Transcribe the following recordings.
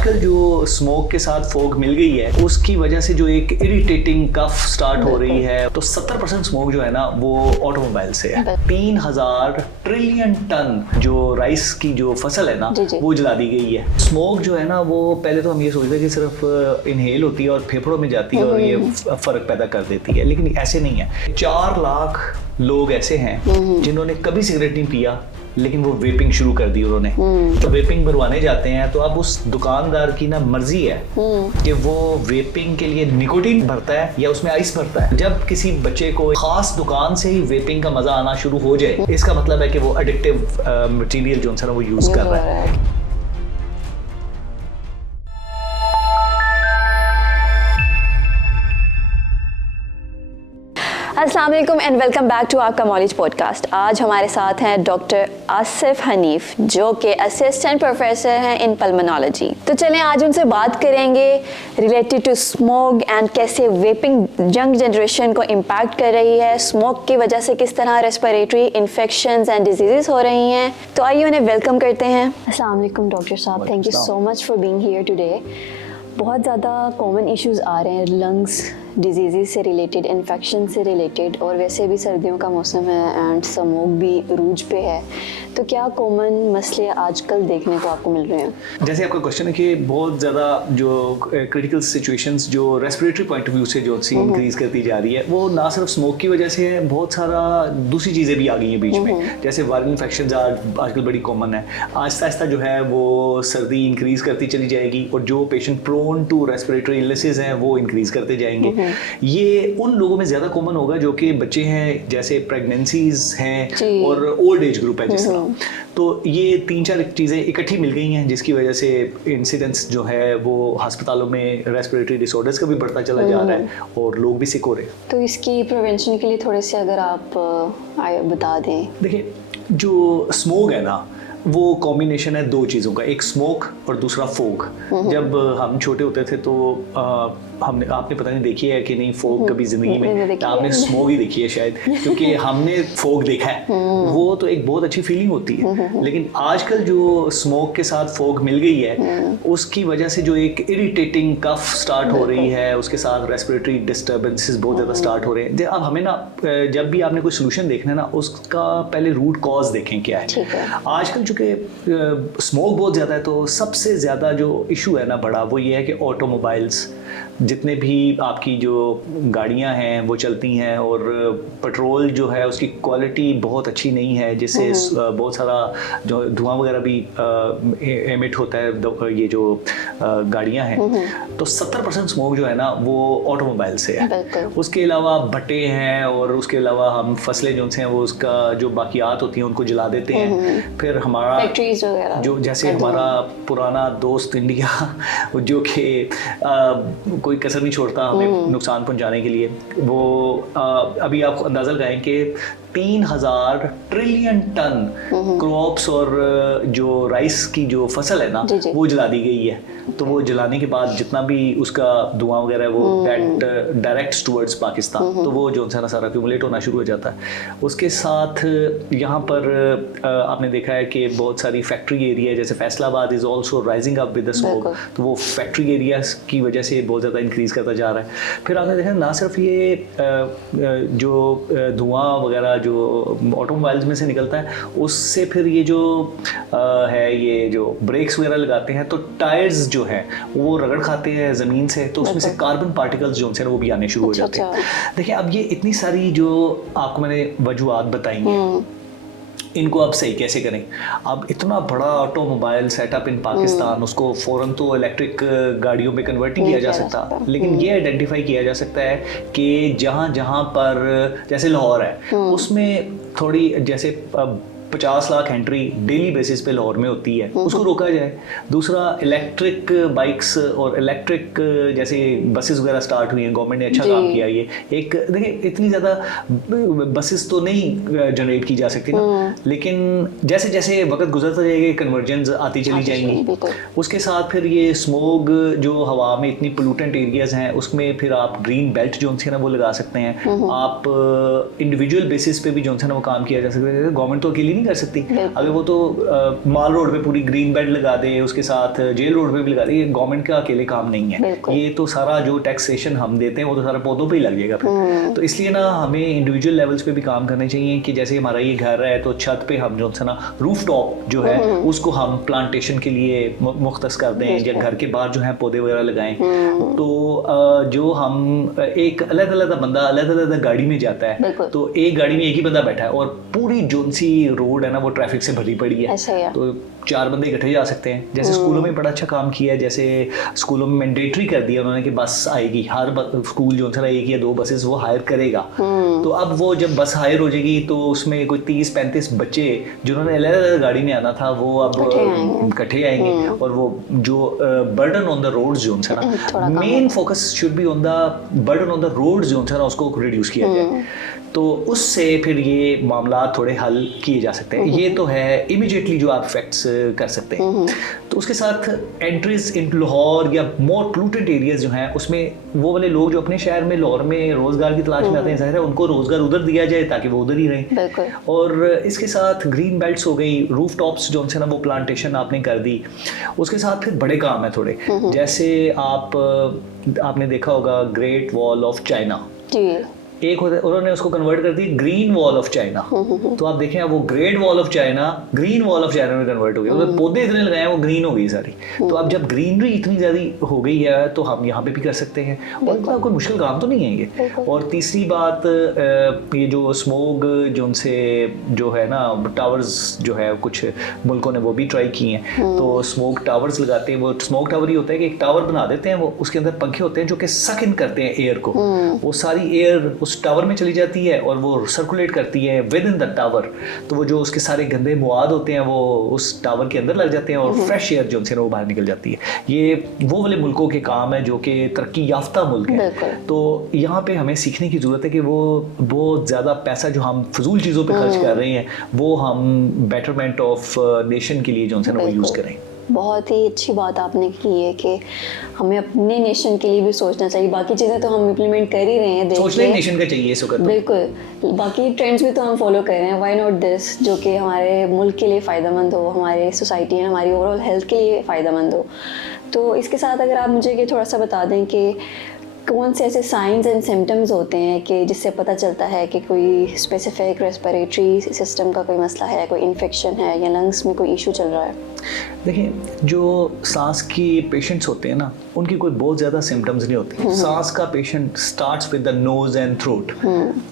आजकल जो स्मोक के साथ फोग मिल गई है उसकी वजह से जो एक इरिटेटिंग कफ स्टार्ट हो रही है, तो 70% स्मोक जो है ना वो ऑटोमोबाइल से है। 3000 ट्रिलियन टन जो राइस की जो फसल है ना वो जला दी गई है। स्मोक जो है ना वो पहले तो हम ये सोचते हैं कि सिर्फ इनहेल होती है और फेफड़ों में जाती है और ये फर्क पैदा कर देती है, लेकिन ऐसे नहीं है। 4 लाख लोग ऐसे हैं जिन्होंने कभी सिगरेट नहीं पिया लेकिन वो वेपिंग शुरू कर दी उन्होंने। तो वेपिंग भरवाने जाते हैं तो अब उस दुकानदार की ना मर्जी है कि वो वेपिंग के लिए निकोटीन भरता है या उसमें आइस भरता है। जब किसी बच्चे को खास दुकान से ही वेपिंग का मजा आना शुरू हो जाए, इसका मतलब है कि वो एडिक्टिव मटेरियल जो है ना वो यूज कर रहा है। अस्सलाम वालेकुम एंड वेलकम बैक टू आपका मॉलेज पॉडकास्ट। आज हमारे साथ हैं डॉक्टर आसिफ हनीफ जो कि असिस्टेंट प्रोफेसर हैं इन पल्मोनोलॉजी। तो चलें आज उनसे बात करेंगे रिलेटेड टू स्मोक एंड कैसे वेपिंग यंग जनरेशन को इम्पैक्ट कर रही है, स्मोक की वजह से किस तरह रेस्पिरेटरी इन्फेक्शंस एंड डिजीजेस हो रही हैं। तो आइए उन्हें वेलकम करते हैं। अस्सलाम वालेकुम डॉक्टर साहब, thank you so much for being here today. बहुत ज़्यादा कॉमन इश्यूज़ आ रहे हैं लंग्स डिजीज़ से रिलेटेड, इन्फेक्शन से रिलेटेड, और वैसे भी सर्दियों का मौसम है एंड स्मोक भी रूज पे है। तो क्या कॉमन मसले आजकल देखने को आपको मिल रहे हैं? जैसे आपका क्वेश्चन है कि बहुत ज़्यादा जो क्रिटिकल सिचुएशंस जो रेस्पिरेटरी पॉइंट ऑफ व्यू से जो सी इंक्रीज करती जा रही है, वो ना सिर्फ स्मोक की वजह से है, बहुत सारा दूसरी चीज़ें भी आ गई हैं बीच में। जैसे वायरल इन्फेक्शन आजकल बड़ी कॉमन है। आहिस्ता आहिस्ता जो है वो सर्दी इंक्रीज करती चली जाएगी और जो patient prone to respiratory illnesses हैं वो इंक्रीज करते जाएंगे। ये उन लोगों में ज़्यादा कॉमन होगा जो कि बच्चे हैं, जैसे प्रेगनेंसीज हैं और ओल्ड एज ग्रुप है जिस तरह। तो ये 3-4 चीज़ें इकट्ठी मिल गई हैं जिसकी वजह से इंसिडेंस जो है वो अस्पतालों में रेस्पिरेटरी डिसऑर्डर्स का भी बढ़ता चला जा रहा है और लोग भी सिक हो रहे हैं। तो इसकी प्रिवेंशन के लिए थोड़े से अगर आप बता दें। देखिए, जो स्मोक है ना वो कॉम्बिनेशन है 2 चीज़ों का, एक स्मोक और दूसरा फोग। जब हम छोटे होते थे तो आपने पता नहीं देखी है कि नहीं फोग कभी जिंदगी में, आपने स्मोक ही देखी है शायद, क्योंकि हमने फोग देखा है। वो तो एक बहुत अच्छी फीलिंग होती है, लेकिन आजकल जो स्मोक के साथ फोग मिल गई है उसकी वजह से जो एक इरिटेटिंग कफ स्टार्ट हो रही है, उसके साथ रेस्पिरेटरी डिस्टर्बेंसेस बहुत ज़्यादा स्टार्ट हो रहे हैं। अब हमें ना जब भी आपने कोई सोल्यूशन देखना है ना, उसका पहले रूट कॉज देखें क्या है। आजकल चूँकि स्मोक बहुत ज़्यादा है तो सबसे ज़्यादा जो इशू है ना बड़ा, वो ये है कि ऑटोमोबाइल्स, जितने भी आपकी जो गाड़ियां हैं वो चलती हैं और पेट्रोल जो है उसकी क्वालिटी बहुत अच्छी नहीं है, जिससे बहुत सारा जो धुआं वगैरह भी एमिट होता है ये जो गाड़ियां हैं। तो 70% स्मोक जो है ना वो ऑटोमोबाइल से है। उसके अलावा भट्टे हैं और उसके अलावा हम फसलें जो हैं वो उसका जो बाकियात होती हैं उनको जला देते हैं। फिर हमारा जो जैसे हमारा पुराना दोस्त इंडिया जो कि कोई कसर नहीं छोड़ता हमें नुकसान पहुंचाने के लिए, वो अभी आप अंदाजा लगाएं कि 3000 ट्रिलियन टन क्रॉप्स और जो राइस की जो फसल है ना वो जला दी गई है। तो वो जलाने के बाद जितना भी उसका धुआं वगैरह है वो डायरेक्ट टुवर्ड्स पाकिस्तान, तो वो जो है ना सारा एक्यूमुलेट होना शुरू हो जाता है। उसके साथ यहाँ पर आपने देखा है कि बहुत सारी फैक्ट्री एरिया, जैसे Faisalabad is also rising up with the smoke, तो वो फैक्ट्री एरियाज की वजह से बहुत ज़्यादा इंक्रीज करता जा रहा है। फिर आपने देखा ना सिर्फ ये जो धुआं वगैरह जो ऑटोमोबाइल्स में से निकलता है, उससे फिर ये जो है ये जो ब्रेक्स वगैरह लगाते हैं तो टायर्स जो है वो रगड़ खाते हैं ज़मीन से, तो उसमें से कार्बन पार्टिकल्स जो हैं वो भी आने शुरू हो जाते हैं। देखिए, अब ये इतनी सारी जो आपको मैंने वजूहात बताई हैं, इनको आप सही कैसे करें। अब इतना बड़ा ऑटोमोबाइल सेटअप इन पाकिस्तान, उसको फ़ौरन तो इलेक्ट्रिक गाड़ियों में कन्वर्ट नहीं किया जा सकता, लेकिन ये आइडेंटिफाई किया जा सकता है कि जहाँ जहाँ पर जैसे लाहौर है उसमें थोड़ी जैसे 50 लाख एंट्री डेली बेसिस पे लाहौर में होती है, उसको रोका जाए। दूसरा, इलेक्ट्रिक बाइक्स और इलेक्ट्रिक जैसे बसेस वगैरह स्टार्ट हुई हैं, गवर्नमेंट ने अच्छा काम किया। ये एक देखिए, इतनी ज़्यादा बसेस तो नहीं जनरेट की जा सकती ना, लेकिन जैसे जैसे वक्त गुजरता जाएगा कन्वर्जेंस आती चली जाएंगी। उसके साथ फिर ये स्मोग जो हवा में इतनी पोल्यूटेंट एरियाज हैं उसमें फिर आप ग्रीन बेल्ट जो है ना वो लगा सकते हैं। आप इंडिविजुअल बेसिस पे भी जो है ना वो काम किया जा सकता है। गवर्नमेंट तो अकेली नहीं कर सकती। अगर वो तो माल रोड पे पूरी ग्रीन बेल्ट लगा दे, उसके साथ जेल रोड पे भी लगा दे, ये गवर्नमेंट का अकेले काम नहीं है। ये तो सारा जो टैक्सेशन हम देते हैं वो तो सारा पौधों पे ही लग जाएगा फिर। तो इसलिए ना हमें इंडिविजुअल लेवल्स पे भी काम करने चाहिए कि जैसे हमारा ये घर है तो छत पे हम जो है ना रूफ टॉप जो है उसको हम प्लांटेशन के लिए मुख्तस कर दें, या घर के बाहर जो है पौधे वगैरह लगाएं। तो जो हम एक अलग अलग बंदा अलग अलग गाड़ी में जाता है, तो एक गाड़ी में एक ही बंदा बैठा है और पूरी जोन सी रोड है ना वो ट्रैफिक से भरी पड़ी है, तो 4 बंदे इकट्ठे जा सकते हैं। जैसे स्कूलों में बड़ा अच्छा काम किया है, जैसे स्कूलों में मैंडेटरी कर दिया उन्होंने कि बस आएगी, हर स्कूल जो है 1 या 2 बसेस वो हायर करेगा। तो अब वो जब बस हायर हो जाएगी तो उसमें कोई 30-35 बच्चे जिन्होंने अलग अलग गाड़ी में आना था वो अब इकट्ठे आएंगे। और वो जो बर्डन ऑन द रोड्स जो है ना, main focus should be on the burden on the roads जो है ना, उसको रिड्यूस किया जाए। तो उससे फिर ये मामला थोड़े हल किए जा सकते हैं। ये तो है इमीडिएटली जो आप इफेक्ट्स कर सकते हैं। तो उसके साथ एंट्रीज इन लाहौर या मोर पोल्यूटेड एरियाज जो हैं उसमें वो वाले लोग जो अपने शहर में लाहौर में रोजगार की तलाश में आते हैं, जाहिर है उनको रोजगार उधर दिया जाए ताकि वो उधर ही रहें। और इसके साथ ग्रीन बेल्ट्स हो गई, रूफ टॉप्स जो है ना वो प्लांटेशन आपने कर दी। उसके साथ फिर बड़े काम है थोड़े, जैसे आपने देखा होगा ग्रेट वॉल ऑफ चाइना, एक उन्होंने उसको कन्वर्ट कर दी ग्रीन वॉल ऑफ चाइना। तो आप देखें वो great wall of China green wall of China में कन्वर्ट हो गया, मतलब पौधे इतने लगाए वो ग्रीन हो गई सारी। तो अब जब ग्रीनरी इतनी ज्यादा हो गई है तो हम यहाँ पे भी कर सकते हैं, और कोई मुश्किल काम तो नहीं है ये। और तीसरी बात, ये जो स्मोग जो उनसे जो है ना टावर्स जो है कुछ मुल्कों ने वो भी ट्राई किए हैं, तो स्मोक टावर्स लगाते हैं। वो स्मोक टावर ही होता है कि एक टावर बना देते हैं, वो उसके अंदर पंखे होते हैं जो कि सक इन करते हैं एयर को, वो सारी एयर उस टावर में चली जाती है और वो सर्कुलेट करती है विद इन द टावर। तो वो जो उसके सारे गंदे मवाद होते हैं वो उस टावर के अंदर लग जाते हैं और फ्रेश एयर जो है वो बाहर निकल जाती है। ये वो वाले मुल्कों के काम है जो कि तरक्की याफ्ता मुल्क है। तो यहाँ पे हमें सीखने की जरूरत है कि वो बहुत ज़्यादा पैसा जो हम फजूल चीज़ों पे खर्च कर रहे हैं वो हम बेटरमेंट ऑफ नेशन के लिए जो है ना वो यूज़ करें। बहुत ही अच्छी बात आपने की है कि हमें अपने नेशन के लिए भी सोचना चाहिए। बाकी चीज़ें तो हम इम्प्लीमेंट कर ही रहे हैं, सोचना ही नेशन का चाहिए इस वक्त। बिल्कुल, बाकी ट्रेंड्स भी तो हम फॉलो कर रहे हैं, व्हाई नॉट दिस, जो कि हमारे मुल्क के लिए फ़ायदेमंद हो, हमारे सोसाइटी एंड हमारी ओवरऑल हेल्थ के लिए फ़ायदेमंद हो। तो इसके साथ अगर आप मुझे ये थोड़ा सा बता दें कि कौन से ऐसे साइंस एंड सिम्टम्स होते हैं कि जिससे पता चलता है कि कोई स्पेसिफिक रेस्पिरेटरी सिस्टम का कोई मसला है, कोई इन्फेक्शन है या लंग्स में कोई इशू चल रहा है। देखिए, जो सांस की पेशेंट्स होते हैं ना उनकी कोई बहुत ज़्यादा सिम्टम्स नहीं होते। सांस का patient starts with the nose and throat,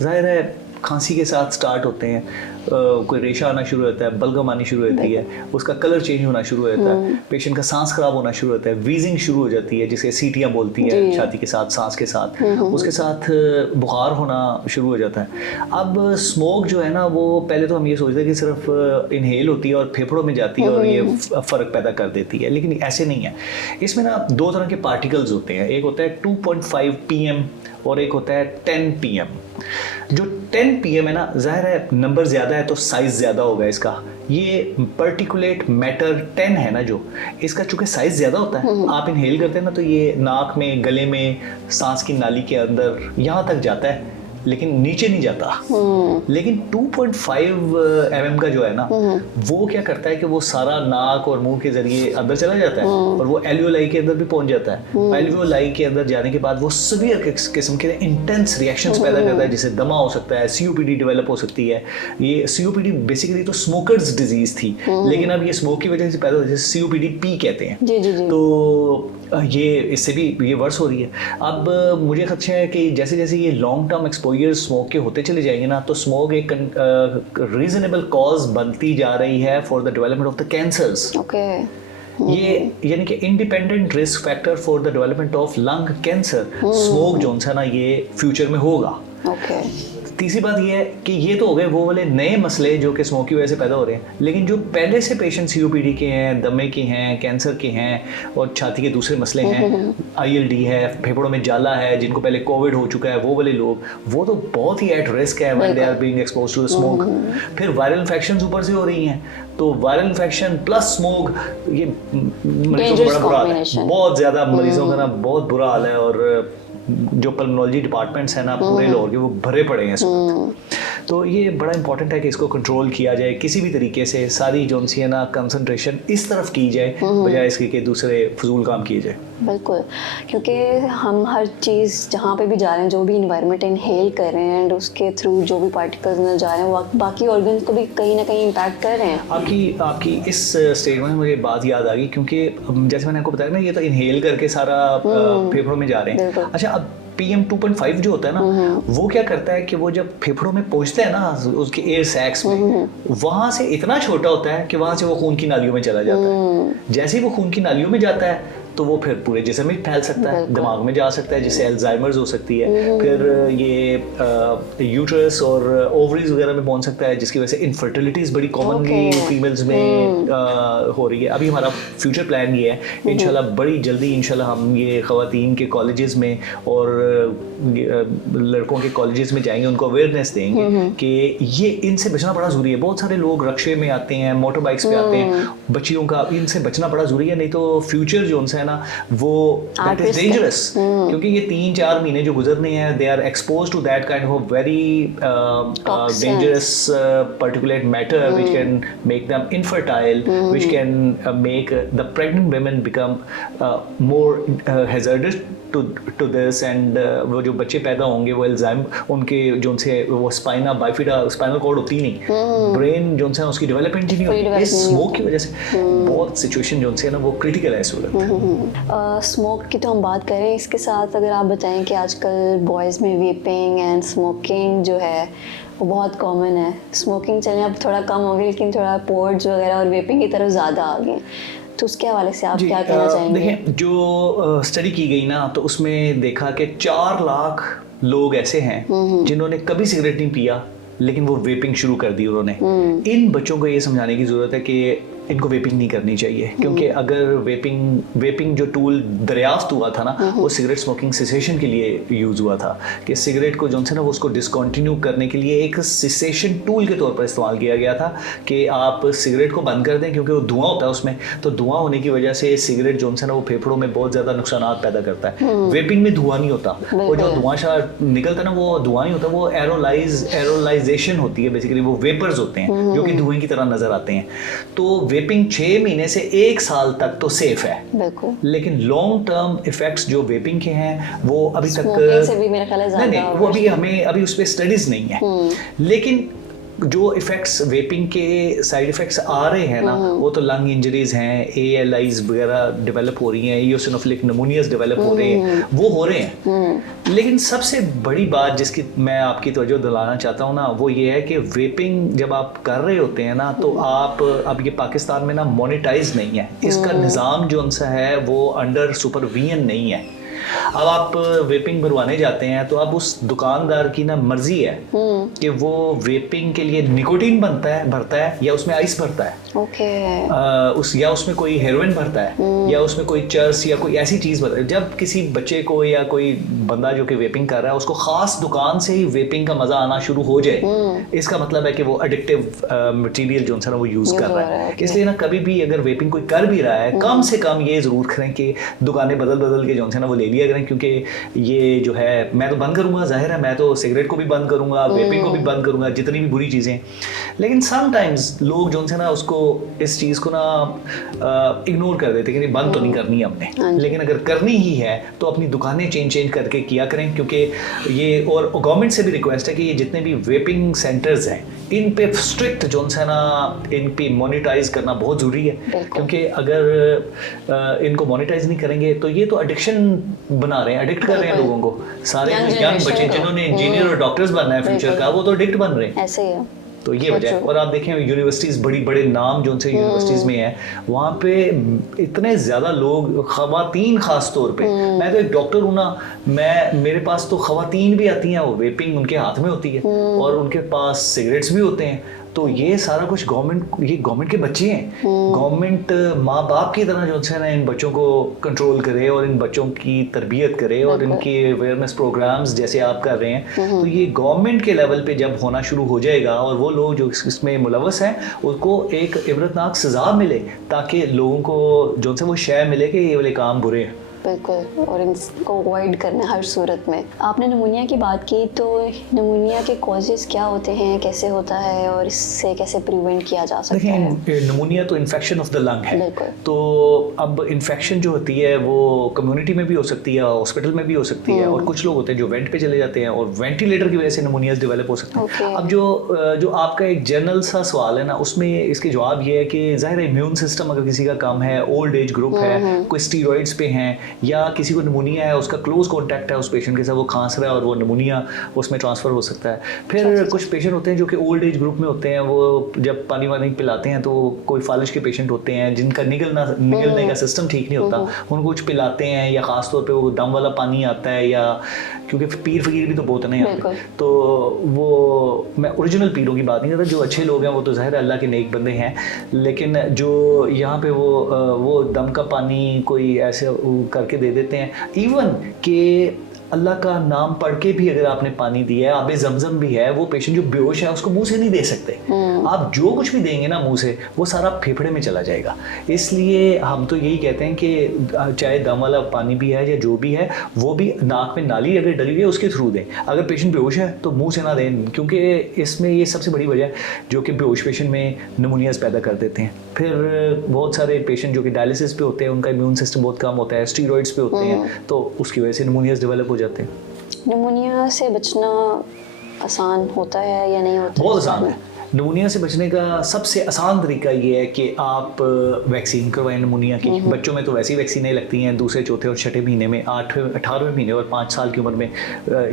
जाहिर है खांसी के साथ स्टार्ट होते हैं, कोई रेशा आना शुरू होता है, बलगम आनी शुरू होती है, उसका कलर चेंज होना शुरू हो जाता है, पेशेंट का सांस खराब होना शुरू होता है, वीजिंग शुरू हो जाती है जिसे सीटियाँ बोलती है छाती के साथ सांस के साथ, उसके साथ बुखार होना शुरू हो जाता है। अब स्मोक जो है ना वो पहले तो हम ये सोचते हैं कि सिर्फ इनहेल होती है और फेफड़ों में जाती है और ये फ़र्क पैदा कर देती है, लेकिन ऐसे नहीं है। इसमें ना 2 तरह के पार्टिकल्स होते हैं, एक होता है 2.5 pm और एक होता है 10 pm। जो 10 pm है ना, जाहिर है नंबर ज़्यादा है तो साइज़ ज़्यादा होगा इसका। ये पर्टिकुलेट मैटर 10 है ना जो, इसका चूँकि साइज़ ज़्यादा होता है, आप इनहेल करते हैं ना तो ये नाक में, गले में, सांस की नाली के अंदर यहाँ तक जाता है लेकिन नीचे नहीं जाता। लेकिन 2.5 mm का जो है ना वो क्या करता है कि वो सारा नाक और मुंह के जरिए अंदर चला जाता है और वो एल्वियोलाई के अंदर भी पहुंच जाता है। एल्वियोलाई के अंदर जाने के बाद वो सीवियर किस्म के इंटेंस रिएक्शंस पैदा करता है, जिससे दमा हो सकता है, COPD डेवलप हो सकती है। ये COPD बेसिकली तो स्मोकर्स डिजीज थी, लेकिन अब ये स्मोक की वजह से पैदा होती है, COPD कहते हैं। जी। तो ये इससे भी ये वर्स हो रही है। अब मुझे खदशा है कि जैसे जैसे ये लॉन्ग टर्म एक्सपोजर स्मोक के होते चले जाएंगे ना तो स्मोक एक रीजनेबल कॉज बनती जा रही है for the development of the cancers. ये यानी कि independent risk factor for the development of lung cancer smoke जो है ना ये फ्यूचर में होगा। तीसरी बात ये है कि ये तो हो गए वो वाले नए मसले जो कि स्मोक की वजह से पैदा हो रहे हैं, लेकिन जो पहले से पेशेंट COPD के हैं, दमे के हैं, कैंसर के हैं और छाती के दूसरे मसले हैं, ILD है, फेफड़ों में जाला है, जिनको पहले कोविड हो चुका है, वो वाले लोग वो तो बहुत ही एट रिस्क है when they are being exposed to the smoke. फिर वायरल इन्फेक्शंस ऊपर से हो रही हैं, तो वायरल इन्फेक्शन प्लस स्मोक, ये मरीजों का बड़ा बुरा हाल है, बहुत ज़्यादा मरीजों का ना बहुत बुरा हाल है। और जो पल्मोनोलॉजी डिपार्टमेंट्स हैं ना पूरे लाहौर के, वो भरे पड़े हैं इस वक्त। तो ये बड़ा इंपॉर्टेंट है कि इसको कंट्रोल किया जाए किसी भी तरीके से, सारी जो सी है ना कंसंट्रेशन इस तरफ की जाए बजाय इसके कि दूसरे फजूल काम किए जाए। बिल्कुल, क्योंकि हम हर चीज़ जहाँ पे भी जा रहे हैं, जो भी इन्वायरमेंट इनहेल कर रहे हैं एंड उसके थ्रू जो भी पार्टिकल्स अंदर जा रहे हैं वो बाकी ऑर्गन्स को भी कहीं ना कहीं इम्पैक्ट कर रहे हैं। आपकी इस स्टेटमेंट में मुझे बात याद आ गई, क्योंकि जैसे मैंने आपको बताया ना, ये तो इनहेल करके सारा फेफड़ों में जा रहे हैं। अच्छा, अब PM 2.5 जो होता है ना, वो क्या करता है कि वो जब फेफड़ों में पहुंचता है ना, उसके एयर सैक्स में, वहां से इतना छोटा होता है कि वहां से वो खून की नालियों में चला जाता है। जैसे ही वो खून की नालियों में जाता है तो वो फिर पूरे जिस्म में फैल सकता है, दिमाग में जा सकता है, जिससे अल्जाइमर्स हो सकती है। फिर ये यूट्रस और ओवरीज वगैरह में पहुंच सकता है, जिसकी वजह से इनफर्टिलिटीज बड़ी कॉमनली फीमेल्स में हो रही है। अभी हमारा फ्यूचर प्लान ये है, इंशाल्लाह बड़ी जल्दी इंशाल्लाह हम ये ख़वातीन के कॉलेजेस में और लड़कों के कॉलेजेस में जाएंगे, उनको अवेयरनेस देंगे कि ये इनसे बचना बड़ा ज़रूरी है। बहुत सारे लोग रक्शे में आते हैं, मोटर बाइक्स पे आते हैं, बच्चियों का इनसे बचना बड़ा ज़रूरी है, नहीं तो फ्यूचर जो उनसे है ना वो दैट इज डेंजरस। क्योंकि ये 3-4 महीने जो गुजरने हैं, they are expose to that kind of very dangerous particulate matter which can make them infertile, which can make the pregnant women become more hazardous to this, and वो जो बच्चे पैदा होंगे वो अल्जाइमर उनके जो उनसे वो स्पाइना बाइफिडा स्पाइनल कॉर्ड होती नहीं, ब्रेन जो उनसे उसकी डेवलपमेंट ही नहीं होती। इस स्मोक की वजह से बहुत सिचुएशन जो उनसे है ना वो क्रिटिकल है इस वक्त। स्मोक की तो हम बात करें, इसके साथ अगर आप बताएं कि आजकल बॉयज़ में वेपिंग एंड स्मोकिंग जो है वो बहुत कॉमन है। स्मोकिंग चलें अब थोड़ा कम हो गई, लेकिन थोड़ा पोर्ट्स वगैरह और वेपिंग की तरफ ज़्यादा आ गए, तो उसके हवाले से आप क्या कहना चाहेंगे? देखिए, जो स्टडी की गई ना, तो उसमें देखा कि 4 लाख लोग ऐसे हैं जिन्होंने कभी सिगरेट नहीं पिया, लेकिन वो वेपिंग शुरू कर दी उन्होंने। इन बच्चों को ये समझाने की ज़रूरत है कि इनको वेपिंग नहीं करनी चाहिए, क्योंकि अगर वेपिंग जो टूल दरियाफ्त हुआ था ना, वो सिगरेट स्मोकिंग सिसेशन के लिए यूज़ हुआ था, कि सिगरेट को जो है ना वो उसको डिसकंटिन्यू करने के लिए एक सिसेशन टूल के तौर पर इस्तेमाल किया गया था कि आप सिगरेट को बंद कर दें, क्योंकि वो धुआं होता है उसमें, तो धुआं होने की वजह से सिगरेट जो है ना वो फेफड़ों में बहुत ज़्यादा नुकसान पैदा करता है। वेपिंग में धुआं नहीं होता, वो जो धुआं निकलता है ना वो धुआं नहीं होता, वो एरोलाइजेशन होती है, बेसिकली वो वेपर्स होते हैं जो कि धुएं की तरह नजर आते हैं। तो वेपिंग 6 महीने से 1 साल तक तो सेफ है, लेकिन लॉन्ग टर्म इफेक्ट्स जो वेपिंग के हैं वो अभी तक से भी मेरा ख्याल है ज़्यादा नहीं, वो अभी उस पर स्टडीज नहीं है। लेकिन जो इफेक्ट्स वेपिंग के साइड इफेक्ट्स आ रहे हैं ना, वो तो लंग इंजरीज हैं, ALIs वगैरह डेवलप हो रही हैं, ईओसिनोफिलिक निमोनियाज डेवलप हो रहे हैं, वो हो रहे हैं। लेकिन सबसे बड़ी बात जिसकी मैं आपकी तवज्जो दिलाना चाहता हूँ ना, वो ये है कि वेपिंग जब आप कर रहे होते हैं ना, तो आप अब ये पाकिस्तान में ना मोनेटाइज नहीं है, इसका निज़ाम जो उनसा है वो अंडर सुपरविजन नहीं है। अब आप वेपिंग भरवाने जाते हैं तो अब उस दुकानदार की ना मर्जी है कि वो वेपिंग के लिए निकोटीन भरता है या उसमें आइस भरता है, या उसमें कोई हेरोइन भरता है, या उसमें कोई चर्स या कोई ऐसी चीज़ भरता है। जब किसी बच्चे को या कोई बंदा जो कि वेपिंग कर रहा है उसको ख़ास दुकान से ही वेपिंग का मज़ा आना शुरू हो जाए, इसका मतलब है कि वो एडिक्टिव मटीरियल जो है ना वो यूज़ कर रहा है। इसलिए ना कभी भी अगर वेपिंग कोई कर भी रहा है, कम से कम ये ज़रूर करें कि दुकानें बदल के जो है ना वो ले लिया करें, क्योंकि ये जो है मैं तो बंद करूंगा, जाहिर है मैं तो सिगरेट को भी बंद करूंगा, वेपिंग को भी बंद करूंगा, जितनी भी बुरी चीज़ें। लेकिन समटाइम्स लोग जो है ना उसको इस चीज़ को ना इग्नोर कर देते कि बंद तो नहीं करनी है हमने, लेकिन अगर करनी ही है तो अपनी दुकानें चेंज करके किया करें, क्योंकि ये और गवर्नमेंट से भी रिक्वेस्ट है कि ये जितने भी वेपिंग सेंटर्स हैं इन पे स्ट्रिक्ट जो है ना इन पे मोनेटाइज करना बहुत ज़रूरी है, क्योंकि अगर इनको मोनेटाइज नहीं करेंगे तो ये तो एडिक्शन बना रहे हैं, एडिक्ट कर रहे हैं लोगों को। सारे यंग बच्चे जिन्होंने इंजीनियर और डॉक्टर्स बनना है फ्यूचर का, वो तो एडिक्ट बन रहे हैं। ऐसे ही है। तो ये वजह है। और आप देखें यूनिवर्सिटीज़ बड़े नाम जो उनसे यूनिवर्सिटीज़ में है, वहाँ पे इतने ज़्यादा लोग, ख़वातीन ख़ास तौर पे, मैं तो एक डॉक्टर हूँ ना, मेरे पास तो ख़वातीन भी आती हैं, वो वेपिंग उनके हाथ में होती है और उनके पास सिगरेट्स भी होते हैं। तो ये सारा कुछ गवर्नमेंट के बच्चे हैं, गवर्नमेंट माँ बाप की तरह जो है ना इन बच्चों को कंट्रोल करे और इन बच्चों की तरबियत करे और इनके अवेयरनेस प्रोग्राम्स जैसे आप कर रहे हैं, तो ये गवर्नमेंट के लेवल पे जब होना शुरू हो जाएगा और वो लोग जो इसमें मुलव्वस हैं उनको एक इबरतनाक सज़ा मिले, ताकि लोगों को जो से वो शय मिले कि ये वाले काम बुरे हैं। बिल्कुल, और इसको अवॉइड करना हर सूरत में। आपने निमोनिया की बात की, तो निमोनिया के कॉजेज़ क्या होते हैं, कैसे होता है और इससे कैसे प्रिवेंट किया जा सकता है? देखिए, निमोनिया तो इन्फेक्शन ऑफ द लंग है। बिल्कुल। तो अब इन्फेक्शन जो होती है वो कम्युनिटी में भी हो सकती है, हॉस्पिटल में भी हो सकती है, और कुछ लोग होते हैं जो वेंट पे चले जाते हैं और वेंटिलेटर की वजह से निमोनियाज डेवलप हो सकते हैं। Okay. अब जो आपका एक जनरल सा सवाल है ना, उसमें इसके जवाब ये है कि ज़ाहिर है इम्यून सिस्टम अगर किसी का कम है, ओल्ड एज ग्रुप है, कोई स्टीरॉइड्स पे हैं, या किसी को निमोनिया है, उसका क्लोज कॉन्टैक्ट है उस पेशेंट के साथ, वो खांस रहा है और वो निमोनिया उसमें ट्रांसफ़र हो सकता है। फिर कुछ पेशेंट होते हैं जो कि ओल्ड एज ग्रुप में होते हैं, वो जब पानी वानी पिलाते हैं तो कोई फालिश के पेशेंट होते हैं जिनका निगलने का सिस्टम ठीक नहीं होता, उनको कुछ पिलाते हैं, या ख़ास तौर पे वो दम वाला पानी आता है, या क्योंकि पीर फकीर भी तो बहुत है ना यहाँ पे, तो वो मैं ओरिजिनल पीरों की बात नहीं करता, जो अच्छे लोग हैं वो तो ज़ाहिर है अल्लाह के नेक बंदे हैं, लेकिन जो यहाँ पे वो दम का पानी कोई ऐसे करके दे देते हैं, इवन कि अल्लाह का नाम पढ़ के भी अगर आपने पानी दिया है, आबे जमजम भी है, वो पेशेंट जो बेहोश है उसको मुंह से नहीं दे सकते। आप जो कुछ भी देंगे ना मुंह से, वो सारा फेफड़े में चला जाएगा। इसलिए हम तो यही कहते हैं कि चाहे दम वाला पानी भी है या जो भी है, वो भी नाक में नाली अगर डली हुई है उसके थ्रू दें। अगर पेशेंट बेहोश है तो मुंह से ना दें, क्योंकि इसमें ये सबसे बड़ी वजह है जो कि बेहोश पेशेंट में निमोनियाज पैदा कर देते हैं। फिर बहुत सारे पेशेंट जो कि डायलिसिस पे होते हैं, उनका इम्यून सिस्टम बहुत कम होता है, स्टीरॉइड्स पे होते हैं, तो उसकी वजह से निमोनियाज डेवलप हो जाते हैं। निमोनिया से बचना आसान होता है या नहीं होता? बहुत आसान है। निमोनिया से बचने का सबसे आसान तरीका ये है कि आप वैक्सीन करवाएं निमोनिया की। बच्चों में तो वैसी वैक्सीनें लगती हैं दूसरे, चौथे और छठे महीने में, 8वें 18वें महीने और 5 साल की उम्र में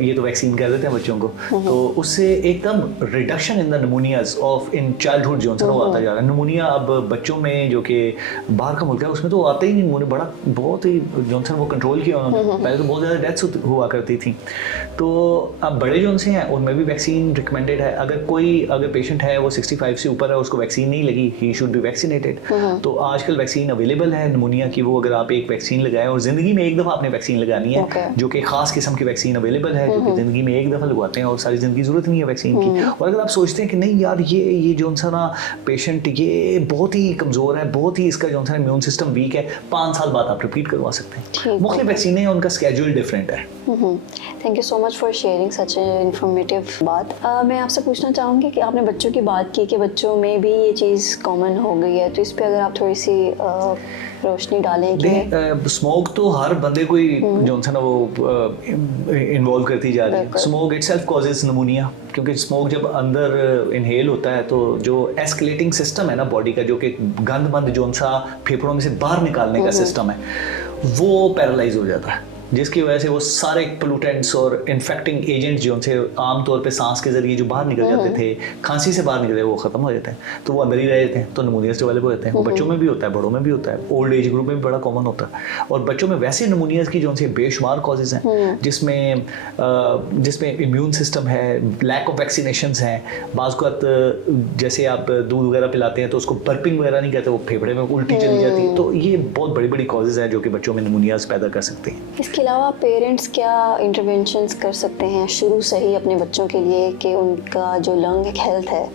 ये तो वैक्सीन कर देते हैं बच्चों को। तो उससे एकदम reduction in the pneumonias of in childhood जो वो आता जा रहा है। निमोनिया अब बच्चों में जो कि बाहर का मुल्क है उसमें तो आता ही नहीं निमोनिया, बड़ा बहुत ही जॉनसन वो कंट्रोल किया उन्होंने। पहले तो बहुत ज़्यादा डेथ्स हुआ करती थी। तो अब बड़े जो उनसे हैं उनमें भी वैक्सीन रिकमेंडेड है। अगर पेशेंट है वो 65 से ऊपर है, उसको वैक्सीन नहीं लगी, ही शुड बी वैक्सीनेटेड। तो आजकल वैक्सीन अवेलेबल है निमोनिया की। वो अगर आप एक वैक्सीन लगाएं, और ज़िंदगी में एक दफ़ा आपने वैक्सीन लगानी है, जो कि ख़ास किस्म की वैक्सीन अवेलेबल है, जो कि ज़िंदगी में एक दफ़ा लगवाते हैं और सारी ज़िंदगी ज़रूरत नहीं है वैक्सीन की। और अगर आप सोचते हैं कि नहीं यार ये जो सा ना पेशेंट ये बहुत ही कमज़ोर है, बहुत ही इसका जो सा इम्यून सिस्टम वीक है, 5 साल बाद आप रिपीट करवा सकते हैं। मुख्तलिफ वैक्सीनें हैं, उनका स्केड्यूल डिफरेंट है। Thank you so much for sharing such A informative बात। मैं आपसे पूछना चाहूँगी कि आपने बच्चों की बात की कि बच्चों में भी ये चीज़ कॉमन हो गई है, तो इस पे अगर आप थोड़ी सी रोशनी डालें कि स्मोक तो हर बंदे को ही जो है ना वो इन्वॉल्व करती जा रही है। स्मोक इटसेल्फ कॉजेज निमोनिया, क्योंकि स्मोक जब अंदर इनहेल होता है तो जो एस्केलेटिंग सिस्टम है ना बॉडी का, जो कि गंद मंद जो सा फेफड़ों में से बाहर निकालने का सिस्टम है, वो पैरालाइज हो जाता है, जिसकी वजह से वो सारे पोल्यूटेंट्स और इन्फेक्टिंग एजेंट्स जो उनसे आमतौर पे सांस के जरिए जो बाहर निकल जाते थे, खांसी से बाहर निकले, वो ख़त्म हो जाते हैं, तो वो अंदर ही रह जाते हैं, तो निमोनियाज डेवलप हो जाते हैं। वो बच्चों में भी होता है, बड़ों में भी होता है, ओल्ड एज ग्रुप में भी बड़ा कॉमन होता है। और बच्चों में वैसे निमोनियाज की जो उनसे बेशुमार कॉजेज हैं, जिसमें इम्यून सिस्टम है, लैक ऑफ वैक्सीनेशन हैं, बाज़ जैसे आप दूध वगैरह पिलाते हैं तो उसको बर्पिंग वगैरह नहीं कहते, वो फेफड़े में उल्टी चली जाती है। तो ये बहुत बड़ी बड़ी कॉजेज हैं जो कि बच्चों में निमोनियाज पैदा कर सकते हैं। इसके अलावा पेरेंट्स क्या इंटरवेंशंस कर सकते हैं शुरू से ही अपने बच्चों के लिए कि उनका जो लंग हेल्थ है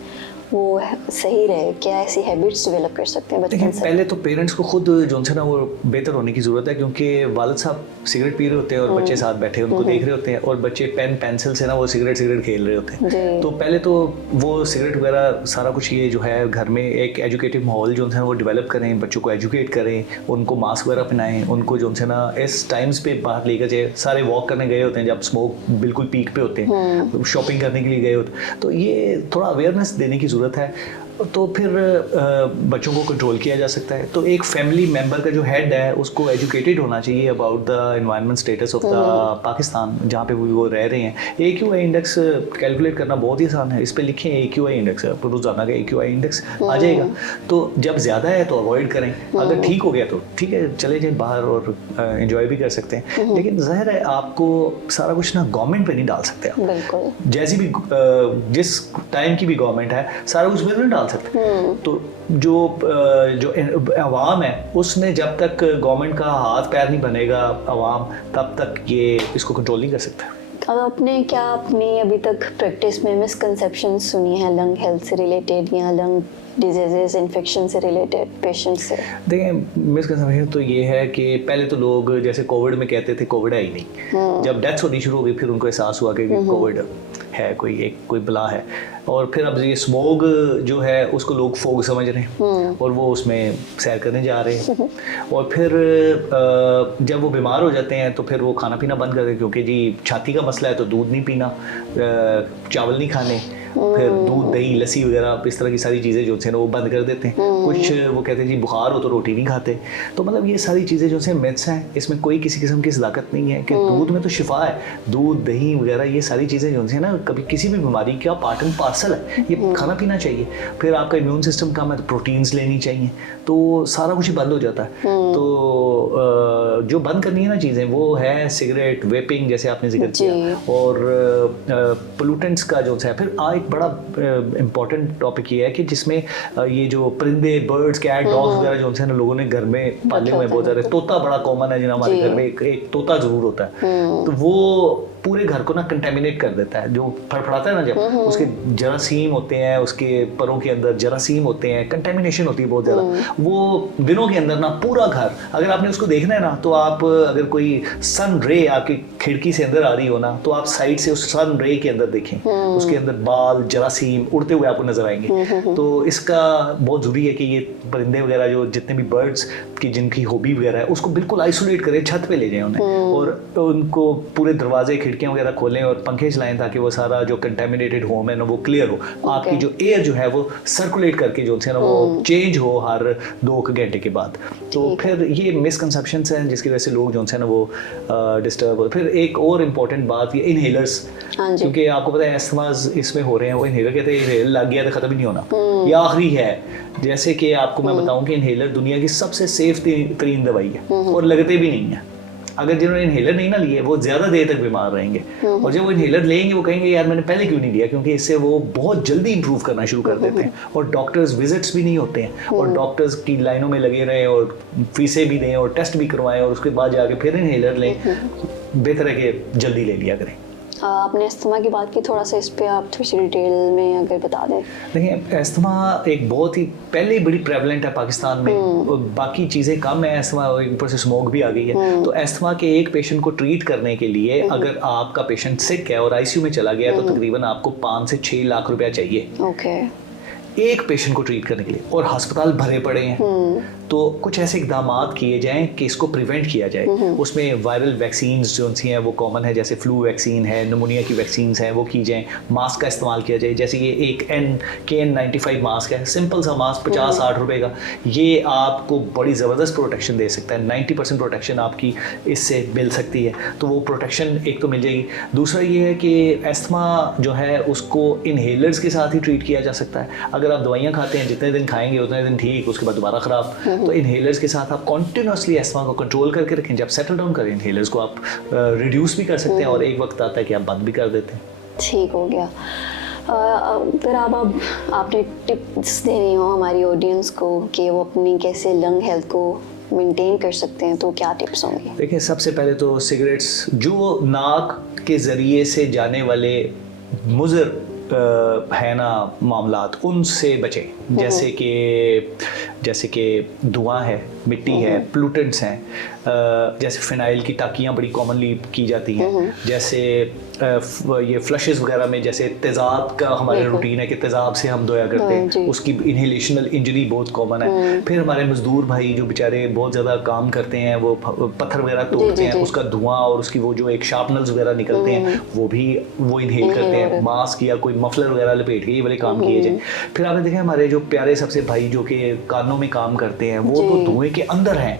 वो सही रहे? क्या ऐसी हैबिट्स डेवलप कर सकते हैं बचपन से? पहले तो पेरेंट्स को खुद जो है ना वो बेहतर होने की ज़रूरत है, क्योंकि वालिद साहब सिगरेट पी रहे होते हैं और बच्चे साथ बैठे उनको देख रहे होते हैं, और बच्चे पेन पेंसिल से ना वो सिगरेट खेल रहे होते हैं। तो पहले तो वो सिगरेट वगैरह सारा कुछ ये जो है घर में एक एजुकेटिव माहौल जो है वो डेवलप करें, बच्चों को एजुकेट करें, उनको मास्क वगैरह पहनाएं, उनको जो है ना इस टाइम्स पे बाहर लेकर जाए। सारे वॉक करने गए होते हैं जब स्मोक बिल्कुल पीक पे होते हैं, शॉपिंग करने के लिए गए होते हैं, तो ये थोड़ा अवेयरनेस देने की ज़रूरत है। तो फिर बच्चों को कंट्रोल किया जा सकता है। तो एक फैमिली मेंबर का जो हेड है उसको एजुकेटेड होना चाहिए about the environment status of the Pakistan, जहाँ पे वो रह रहे हैं। AQI इंडेक्स कैलकुलेट करना बहुत ही आसान है। इस पे लिखें AQI इंडेक्स, रोज़ाना का AQI इंडेक्स आ जाएगा। तो जब ज़्यादा है तो अवॉइड करें, अगर ठीक हो गया तो ठीक है, चले जाए बाहर और एंजॉय भी कर सकते हैं। लेकिन ज़ाहिर है आपको सारा कुछ ना गवर्नमेंट पे नहीं डाल सकते आप। बिल्कुल, जैसी भी जिस टाइम की भी गवर्नमेंट है सारा कुछ में नहीं डाल सकते। तो जो अवाम है उसमें जब तक गवर्नमेंट का हाथ पैर नहीं बनेगा अवाम, तब तक ये इसको कंट्रोल नहीं कर सकता। अब आपने अभी तक प्रैक्टिस में मिसकंसेप्शन सुनी है लंग हेल्थ से रिलेटेड या लंग डिजीजेस, इन्फेक्शन से रिलेटेड पेशेंट से? देखिए मिसकंसेप्शन तो ये है कि पहले तो लोग जैसे कोविड में कहते थे कोविड है ही नहीं, जब डेथ्स होनी शुरू हो गई फिर उनको एहसास हुआ कि कोविड है, कोई बला है। और फिर अब ये स्मोग जो है उसको लोग फोग समझ रहे हैं और वो उसमें सैर करने जा रहे हैं। और फिर जब वो बीमार हो जाते हैं तो फिर वो खाना पीना बंद कर देते, क्योंकि जी छाती का मसला है तो दूध नहीं पीना, चावल नहीं खाने, फिर दूध दही लस्सी वगैरह इस तरह की सारी चीज़ें जो हैं वो बंद कर देते हैं। कुछ वो कहते हैं जी बुखार हो तो रोटी नहीं खाते। तो मतलब ये सारी चीज़ें जो हैं मिथ्स हैं, इसमें कोई किसी किस्म की सदाकत नहीं है कि दूध में तो शिफा है। दूध दही वगैरह ये सारी चीज़ें जो हैं ना कभी किसी भी बीमारी का पार्ट एंड पार्सल है, ये खाना पीना चाहिए। फिर आपका इम्यून सिस्टम कम है तो प्रोटीन्स लेनी चाहिए, तो सारा कुछ बंद हो जाता है। तो जो बंद करनी है ना चीज़ें वो है सिगरेट, वेपिंग जैसे आपने जिक्र किया, और पोल्यूटेंट्स का जो है। फिर एक बड़ा इम्पॉर्टेंट टॉपिक ये है कि जिसमें ये जो परिंदे, बर्ड्स, कैट, डॉग्स वगैरह जो है ना लोगों ने घर में पाले हुए बहुत सारे। तोता बड़ा कॉमन है जिन्हें हमारे घर में एक तोता जरूर होता है, तो वो पूरे घर को ना कंटेमिनेट कर देता है। जो फड़फड़ाता है ना जब, उसके जरासीम होते हैं, उसके परों के अंदर जरासीम होते हैं, कंटेमिनेशन होती है बहुत ज़्यादा। वो दिनों के अंदर ना पूरा घर, अगर आपने उसको देखना है ना तो आप अगर कोई सन रे आपकी खिड़की से अंदर आ रही हो ना तो आप साइड से उस सन रे के अंदर देखें, उसके अंदर बाल जरासीम उड़ते हुए आपको नजर आएंगे। तो इसका बहुत ज़रूरी है कि ये परिंदे वगैरह जो जितने भी बर्ड्स की जिनकी हॉबी वगैरह है उसको बिल्कुल आइसोलेट करें, छत पे ले जाएं उन्हें, और उनको पूरे दरवाजे खिड़कियाँ वगैरह खोलें और पंखे चलाएं ताकि वो सारा जो कंटेमिनेटेड होम है ना वो क्लियर हो। आपकी जो एयर जो है वो सर्कुलेट करके जो है ना वो चेंज हो हर 2 घंटे के बाद। तो फिर ये मिसकंसेप्शंस हैं जिसकी वजह से लोग जो है ना वो डिस्टर्ब हो। फिर एक और इम्पोर्टेंट बात ये इनहेलर्स, क्योंकि आपको पता है एस्थमास इसमें हो रहे हैं, वो इनहेलर कहते हैं इनहेलर लग गया तो खत्म ही नहीं होना, ये आखिरी है। जैसे कि आपको मैं बताऊं कि इनहेलर दुनिया की सबसे सेफ तरीन दवाई है और लगते भी नहीं है। अगर जिन्होंने इनहेलर नहीं ना लिए वो ज़्यादा देर तक बीमार रहेंगे, और जब वो इनहेलर लेंगे वो कहेंगे यार मैंने पहले क्यों नहीं लिया, क्योंकि इससे वो बहुत जल्दी इंप्रूव करना शुरू कर देते हैं और डॉक्टर्स विजिट्स भी नहीं होते हैं, और डॉक्टर्स की लाइनों में लगे रहें और फीसें भी दें और टेस्ट भी करवाएं और उसके बाद जाके फिर इनहेलर लें। बेहतर है कि जल्दी ले लिया करें। आपने अस्थमा की बात की, थोड़ा सा इस पे आप थोड़ी डिटेल में अगर बता दें। देखिए अस्थमा एक बहुत ही पहले बड़ी प्रेवलेंट है पाकिस्तान में, बाकी चीज़ें कम है, अस्थमा ऊपर से स्मोक भी आ गई है। तो अस्थमा के एक पेशेंट को ट्रीट करने के लिए अगर आपका पेशेंट सिक है और आईसीयू में चला गया तो तकरीबन आपको 5 से 6 लाख रुपया चाहिए एक पेशेंट को ट्रीट करने के लिए, और अस्पताल भरे पड़े हैं। तो कुछ ऐसे इकदाम किए जाएं कि इसको प्रिवेंट किया जाए। उसमें वायरल वैक्सीन्स जो सी हैं वो कॉमन है, जैसे फ्लू वैक्सीन है, निमोनिया की वैक्सीन्स हैं, वो की जाएं। मास्क का इस्तेमाल किया जाए, जैसे ये एक KN95 मास्क है, सिंपल सा मास्क 50-60 रुपए का, ये आपको बड़ी ज़बरदस्त प्रोटेक्शन दे सकता है। 90% प्रोटेक्शन आपकी इससे मिल सकती है, तो वो प्रोटेक्शन एक तो मिल जाएगी। दूसरा ये है कि एस्थमा जो है उसको इनहेलर्स के साथ ही ट्रीट किया जा सकता है। अगर आप दवाइयाँ खाते हैं जितने दिन खाएंगे उतने दिन ठीक, उसके बाद दोबारा ख़राब, तो इनहेलर्स के साथ आप कॉन्टिन्यूसली एस्थमा को कंट्रोल करके रखें। जब सेटल डाउन करें इनहेलर्स को आप रिड्यूस भी कर सकते हैं, और एक वक्त आता है कि आप बंद भी कर देते हैं। ठीक हो गया। फिर अब आपने टिप्स देनी हो हमारी ऑडियंस को कि वो अपनी कैसे लंग हेल्थ को मेंटेन कर सकते हैं, तो क्या टिप्स होंगे? देखिए सबसे पहले तो सिगरेट्स जो नाक के ज़रिए से जाने वाले मुज़र है ना मामलात, उनसे बचें। जैसे कि धुआं है, मिट्टी है, प्लूटेंट्स हैं, जैसे फिनाइल की टाकियाँ बड़ी कॉमनली की जाती हैं, जैसे ये फ्लशेस वगैरह में जैसे तेज़ाब का हमारे रूटीन है कि तेज़ाब से हम धोया करते हैं, उसकी इनहेलेशनल इंजरी बहुत कॉमन है। फिर हमारे मजदूर भाई जो बेचारे बहुत ज़्यादा काम करते हैं, वो पत्थर वगैरह तोड़ते हैं, उसका धुआं और उसकी वो जो एक शार्पनर्स वगैरह निकलते हैं वो इनहेल करते हैं। मास्क या कोई मफलर वगैरह लपेट के ये वाले काम किए जाए। फिर आपने देखा हमारे जो प्यारे सबसे भाई जो कि कानों में काम करते हैं, वो तो धुएं के अंदर हैं,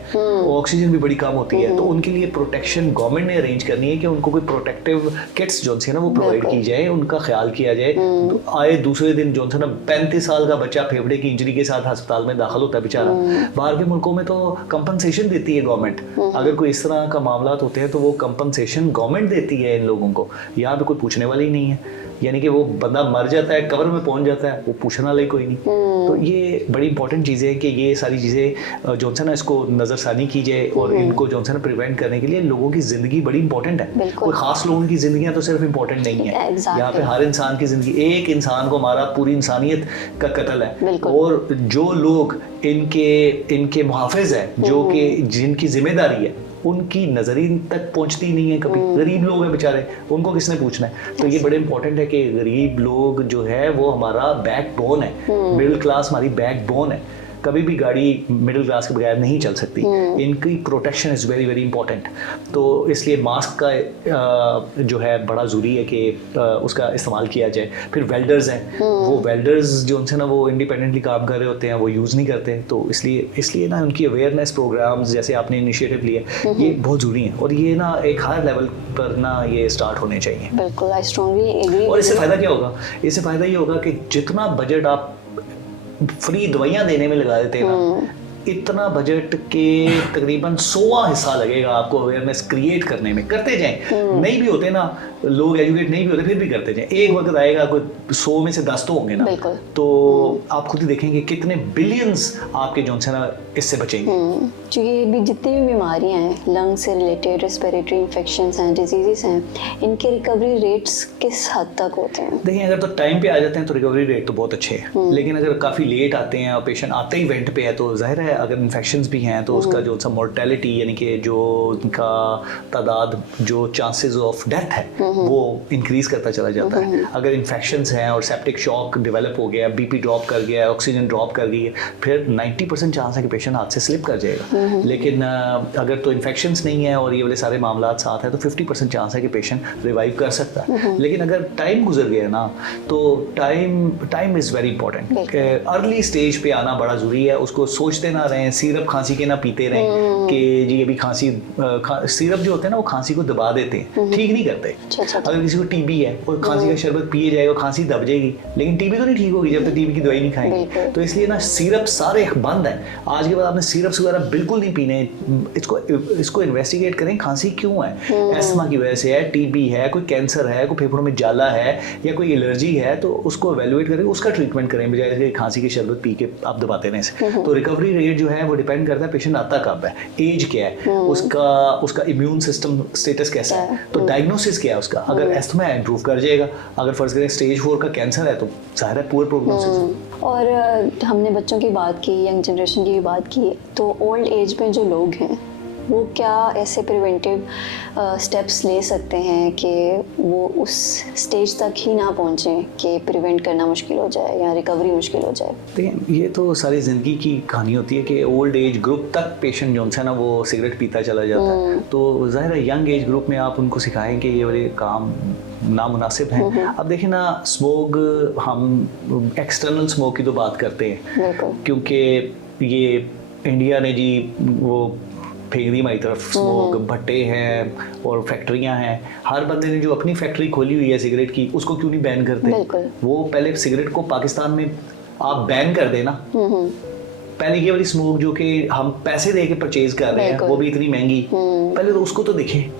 ऑक्सीजन भी बड़ी कम होती है, तो उनके लिए प्रोटेक्शन गवर्नमेंट ने अरेंज करनी है कि उनको कोई प्रोटेक्टिव किट्स जो है ना वो प्रोवाइड की जाए, उनका ख्याल किया जाए। तो आए दूसरे दिन जो है ना 35 साल का बच्चा फेफड़े की इंजरी के साथ अस्पताल में दाखिल होता है बेचारा। बाहर के मुल्कों में तो कंपनसेशन देती है गवर्नमेंट, अगर कोई इस तरह का मामला होते हैं तो वो कंपनसेशन गवर्नमेंट देती है इन लोगों को। यहाँ पे कोई पूछने वाला ही नहीं है, यानी कि वो बंदा मर जाता है, कब्र में पहुंच जाता है, वो पूछने वाला ही कोई नहीं। तो ये बड़ी इंपॉर्टेंट चीज़ है कि ये सारी चीज़ें जो है ना इसको नज़रसानी की जाए और इनको जो है ना प्रिवेंट करने के लिए लोगों की ज़िंदगी बड़ी इंपॉर्टेंट है। कोई ख़ास लोगों की ज़िंदगियाँ तो सिर्फ इंपॉर्टेंट नहीं है, यहाँ पे हर इंसान की ज़िंदगी, एक इंसान को हमारा पूरी इंसानियत का कत्ल है। और जो लोग इनके मुहाफ़िज़ हैं, जो कि जिनकी जिम्मेदारी है, उनकी नजरी तक पहुंचती नहीं है कभी। गरीब लोग हैं बेचारे, उनको किसने पूछना है। तो ये बड़े इंपॉर्टेंट है कि गरीब लोग जो है वो हमारा बैकबोन है, मिडिल क्लास हमारी बैकबोन है। कभी भी गाड़ी मिडिल क्लास के बगैर नहीं चल सकती। इनकी protection is very very important. तो इसलिए मास्क का जो है बड़ा ज़रूरी है कि उसका इस्तेमाल किया जाए। फिर वेल्डर्स हैं, वो वेल्डर्स जो उनसे ना वो इंडिपेंडेंटली काम कर रहे होते हैं, वो यूज़ नहीं करते। तो इसलिए ना उनकी अवेयरनेस प्रोग्राम्स जैसे आपने इनिशिएटिव लिया, ये बहुत ज़रूरी है और ये ना एक हायर लेवल पर ना ये स्टार्ट होने चाहिए। बिल्कुल, आई स्ट्रांगली एग्री। और इससे फ़ायदा क्या होगा? इससे फ़ायदा ये होगा कि जितना बजट आप फ्री दवाइयाँ देने में लगा देते हैं ना, इतना बजट के तकरीबन 100वां हिस्सा लगेगा आपको अवेयरनेस क्रिएट करने में। करते जाएं, नहीं भी होते ना लोग, एजुकेट नहीं भी होते, फिर भी करते जाएं। एक वक्त आएगा कोई 100 में से 10 तो होंगे ना, तो आप खुद ही देखेंगे कितने बिलियंस आपके जो है ना इससे बचेंगे। क्योंकि भी जितनी भी बीमारियां हैं, लंग से रिलेटेड, रेस्पिरेटरी इन्फेक्शंस हैं, डिजीजेस हैं, इनके रिकवरी रेट्स किस हद तक होते हैं? देखिए, अगर तो टाइम पे आ जाते हैं तो रिकवरी रेट तो बहुत अच्छे हैं, लेकिन अगर काफ़ी लेट आते हैं और पेशेंट आते ही इवेंट पे है तो जाहिर है अगर इन्फेक्शंस भी हैं तो उसका जो सा मोर्टेलिटी यानी कि जो उनका तादाद, जो चांसेस ऑफ डेथ है वो इंक्रीज करता चला जाता है। अगर इन्फेक्शंस हैं और सेप्टिक शॉक डेवलप हो गया, बीपी ड्रॉप कर गया, ऑक्सीजन ड्रॉप कर गई है, फिर 90% चांस है कि पेशेंट हाथ से स्लिप कर जाएगा। लेकिन अगर तो इन्फेक्शंस नहीं है और ये वाले सारे मामला साथ हैं तो 50% चांस है कि पेशेंट रिवाइव कर सकता है। लेकिन अगर टाइम गुजर गया ना तो time is very important. Early stage पे आना बड़ा ज़रूरी है। उसको सोचते ना रहें, सिरप खांसी के ना पीते रहें कि जी अभी खांसी, सिरप जो होते हैं ना वो खांसी को दबा देते हैं, ठीक नहीं करते। अगर किसी को टीबी है और खांसी का शरबत पिए जाएगा, खांसी दब जाएगी, लेकिन टीबी तो नहीं ठीक होगी जब तक टीबी की दवाई नहीं खाएंगे। तो इसलिए ना सिरप सारे बंद है। आज के बाद आपने सिरप्स वगैरह बिल्कुल नहीं पीने। इसको इन्वेस्टिगेट करें, खांसी क्यों है, एस्थमा की वजह से है, टीबी है, कोई कैंसर है, कोई फेफड़ों में जाला है या कोई एलर्जी है, तो उसको एवेल्युएट करें, उसका ट्रीटमेंट करें बजाय खांसी की शरबत पी के आप दबाते रहने से। तो रिकवरी रेट जो है वो डिपेंड करता है पेशेंट आता कब है, एज क्या है, उसका इम्यून सिस्टम स्टेटस कैसा है, तो डायग्नोसिस क्या है उसका। अगर एस्थमा है इम्प्रूव कर जाएगा, अगर फर्ज करें स्टेज 4 का कैंसर है तो जाहिर है पुअर प्रोग्नोसिस। और हमने बच्चों की बात की, यंग जनरेशन की भी बात की, तो ओल्ड एज में जो लोग हैं वो क्या ऐसे प्रिवेंटिव स्टेप्स ले सकते हैं कि वो उस स्टेज तक ही ना पहुंचें कि प्रिवेंट करना मुश्किल हो जाए या रिकवरी मुश्किल हो जाए? देखिए, ये तो सारी ज़िंदगी की कहानी होती है कि ओल्ड एज ग्रुप तक पेशेंट जो है ना वो सिगरेट पीता चला जाता है। तो ज़ाहिर है यंग एज ग्रुप में आप उनको सिखाएं कि ये वाले काम नामुनासिब हैं। अब देखिए ना, स्मोक, हम एक्सटर्नल स्मोक की तो बात करते हैं क्योंकि ये इंडिया ने जी वो फेंक दी हमारी तरफ स्मोक, भट्टे हैं और फैक्ट्रियां हैं। हर बंदे ने जो अपनी फैक्ट्री खोली हुई है सिगरेट की, उसको क्यों नहीं बैन करते? वो पहले सिगरेट को पाकिस्तान में आप बैन कर देना। पहले ये वाली स्मोक जो कि हम पैसे दे के परचेज कर रहे हैं, वो भी इतनी महंगी, पहले तो उसको तो देखें।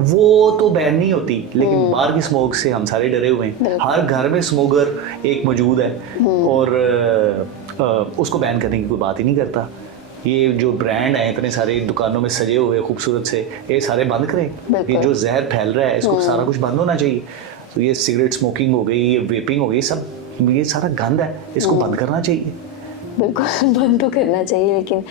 वो तो बैन नहीं होती, लेकिन बाहर की स्मोक से हम सारे डरे हुए हैं। हर घर में स्मोकर एक मौजूद है और उसको बैन करने की कोई बात ही नहीं करता। ये जो ब्रांड है इतने सारे दुकानों में सजे हुए खूबसूरत से, ये सारे बंद करें। ये जो जहर फैल रहा है इसको सारा कुछ बंद होना चाहिए। तो ये सिगरेट स्मोकिंग हो गई, ये वेपिंग हो गई, सब ये सारा गंद है, इसको बंद करना चाहिए। बिल्कुल बंद तो करना चाहिए, लेकिन